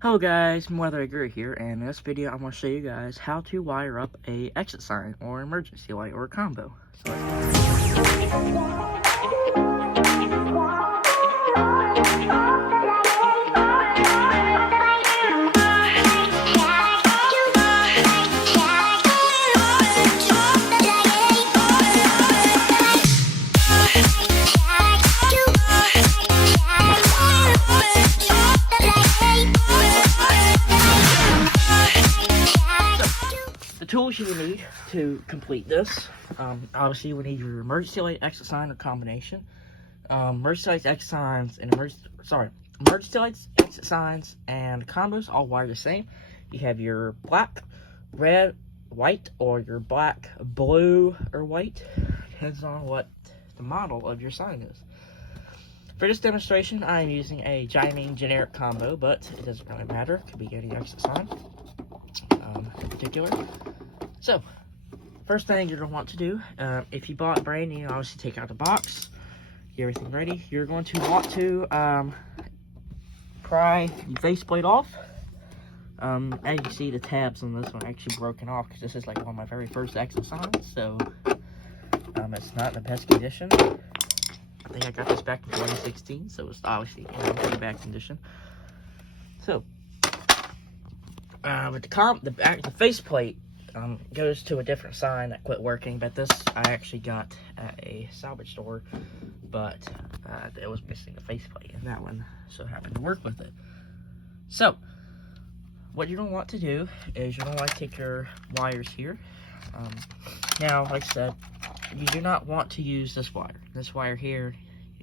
Hello guys, Weather Guru here, and in this video I'm going to show you guys how to wire up a exit sign or emergency light or a combo. So the tools you will need to complete this, obviously we need your emergency light, exit sign, or combination. Emergency lights, exit signs, and emergency lights, exit signs, and combos all wire the same. You have your black, red, white, or your black, blue, or white. Depends on what the model of your sign is. For this demonstration, I am using a Jining generic combo, but it doesn't really matter. It could be any exit sign in particular. So, first thing you're going to want to do, if you bought brand new, obviously take out the box, get everything ready. You're going to want to pry the faceplate off. As you can see, the tabs on this one are actually broken off because this is like one of my very first exit signs, so it's not in the best condition. I think I got this back in 2016, so it's obviously in pretty bad condition. So, with the faceplate goes to a different sign that quit working, but this I actually got at a salvage store, but it was missing a faceplate, and that one so happened to work with it. So, what you're going to want to do is you're going to want to take your wires here. Now, like I said, you do not want to use this wire. This wire here,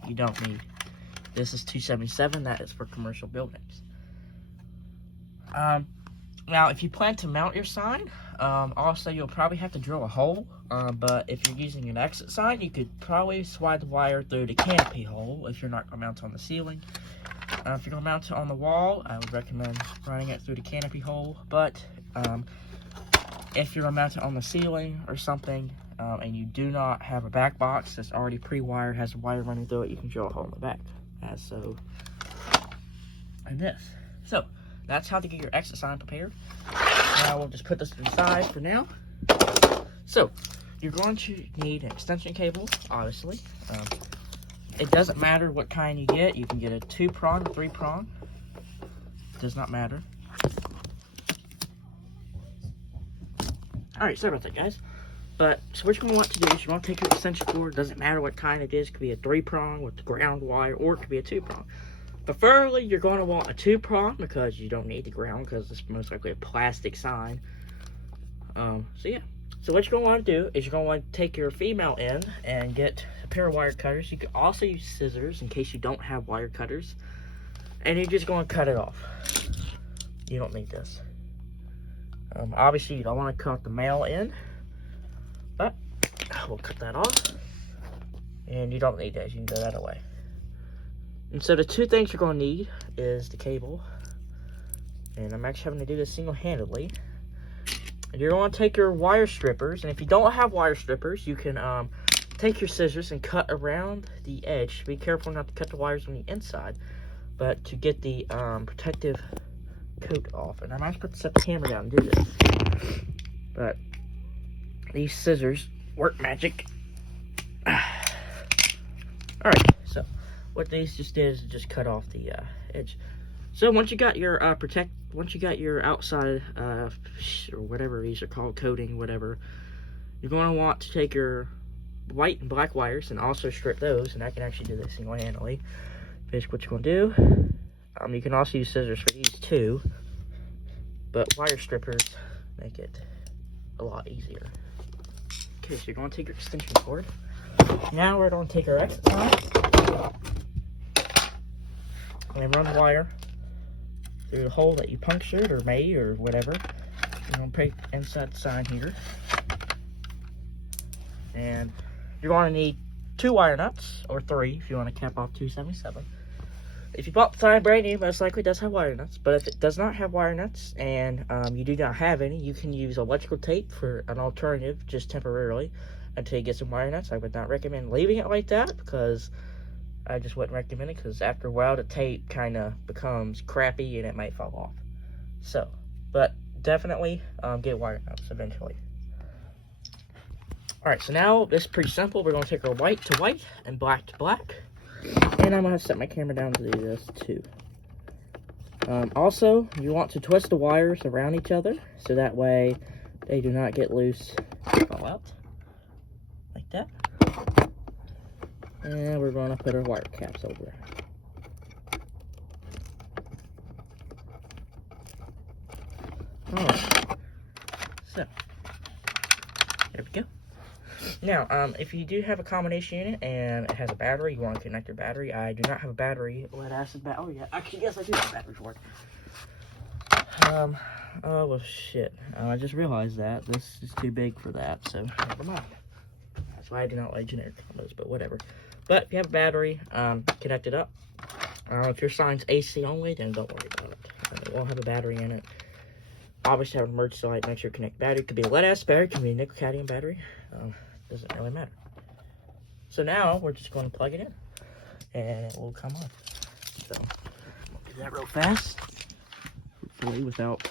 you don't need. This is 277, that is for commercial buildings. Now, if you plan to mount your sign, also you'll probably have to drill a hole, but if you're using an exit sign, you could probably slide the wire through the canopy hole if you're not going to mount it on the ceiling. If you're going to mount it on the wall, I would recommend running it through the canopy hole, but if you're going to mount it on the ceiling or something, and you do not have a back box that's already pre-wired, has a wire running through it, you can drill a hole in the back, as so, and this. So, that's how to get your exit sign prepared. Now we'll just put this to the side for now. So, you're going to need an extension cable, obviously. It doesn't matter what kind you get. You can get a 2-prong or 3-prong. Does not matter. Alright, sorry about that, guys. But, so what you're going to want to do is you're going to take your extension cord. Doesn't matter what kind it is. It could be a 3-prong with the ground wire, or it could be a 2-prong. Preferably, you're going to want a 2-prong because you don't need the ground because it's most likely a plastic sign. So yeah. So what you're going to want to do is you're going to want to take your female end and get a pair of wire cutters. You can also use scissors in case you don't have wire cutters. And you're just going to cut it off. You don't need this. Obviously, you don't want to cut the male end. But we'll cut that off. And you don't need that. You can throw that away. And so the two things you're going to need is the cable, and I'm actually having to do this single-handedly. And you're going to take your wire strippers, and if you don't have wire strippers, you can take your scissors and cut around the edge. Be careful not to cut the wires on the inside, but to get the protective coat off. And I'm actually going to set the camera down and do this. But these scissors work magic. Alright, so what these just did is just cut off the edge. So once you got your outside or whatever these are called, coating, whatever, you're going to want to take your white and black wires and also strip those. And I can actually do this single-handedly. Basically, what you're going to do, you can also use scissors for these too, but wire strippers make it a lot easier. Okay, so you're going to take your extension cord. Now we're going to take our exit sign and run the wire through the hole that you punctured or made or whatever. You're going to put inside the sign here. And you're going to need 2 wire nuts, or 3 if you want to cap off 277. If you bought the sign brand new, most likely it does have wire nuts. But if it does not have wire nuts and you do not have any, you can use electrical tape for an alternative, just temporarily, until you get some wire nuts. I would not recommend leaving it like that because I just wouldn't recommend it, because after a while the tape kind of becomes crappy and it might fall off. So, but definitely get wire mounts eventually. Alright, so now this is pretty simple. We're going to take our white to white and black to black. And I'm going to set my camera down to do this too. Also, you want to twist the wires around each other so that way they do not get loose and fall out. Like that. And we're going to put our wire caps over. Alright. So, there we go. Now, if you do have a combination unit and it has a battery, you want to connect your battery. I do not have a battery. Lead acid battery. Oh, yeah. Actually, yes, I do have a battery for it. Oh, well, shit. I just realized that. This is too big for that, so never mind. That's why I do not like generic combos, but whatever. But if you have a battery, connect it up. If your sign's AC only, then don't worry about it. It won't have a battery in it. Obviously, have an emergency light. Make sure you connect battery. It could be a lead acid battery. It could be a nickel cadmium battery. Doesn't really matter. So now we're just going to plug it in, and it will come on. So I'll do that real fast, hopefully without.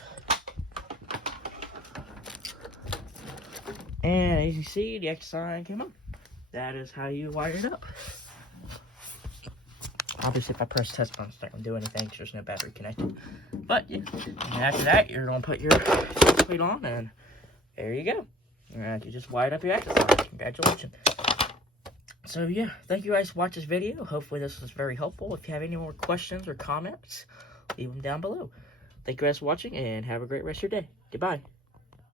And as you see, the X sign came on. That is how you wire it up. Obviously, if I press test button, it's not going to do anything because there's no battery connected. But yeah, and after that, you're going to put your plate on, and there you go. And you just wired up your X sign. Congratulations. So yeah, thank you guys for watching this video. Hopefully this was very helpful. If you have any more questions or comments, leave them down below. Thank you guys for watching, and have a great rest of your day. Goodbye.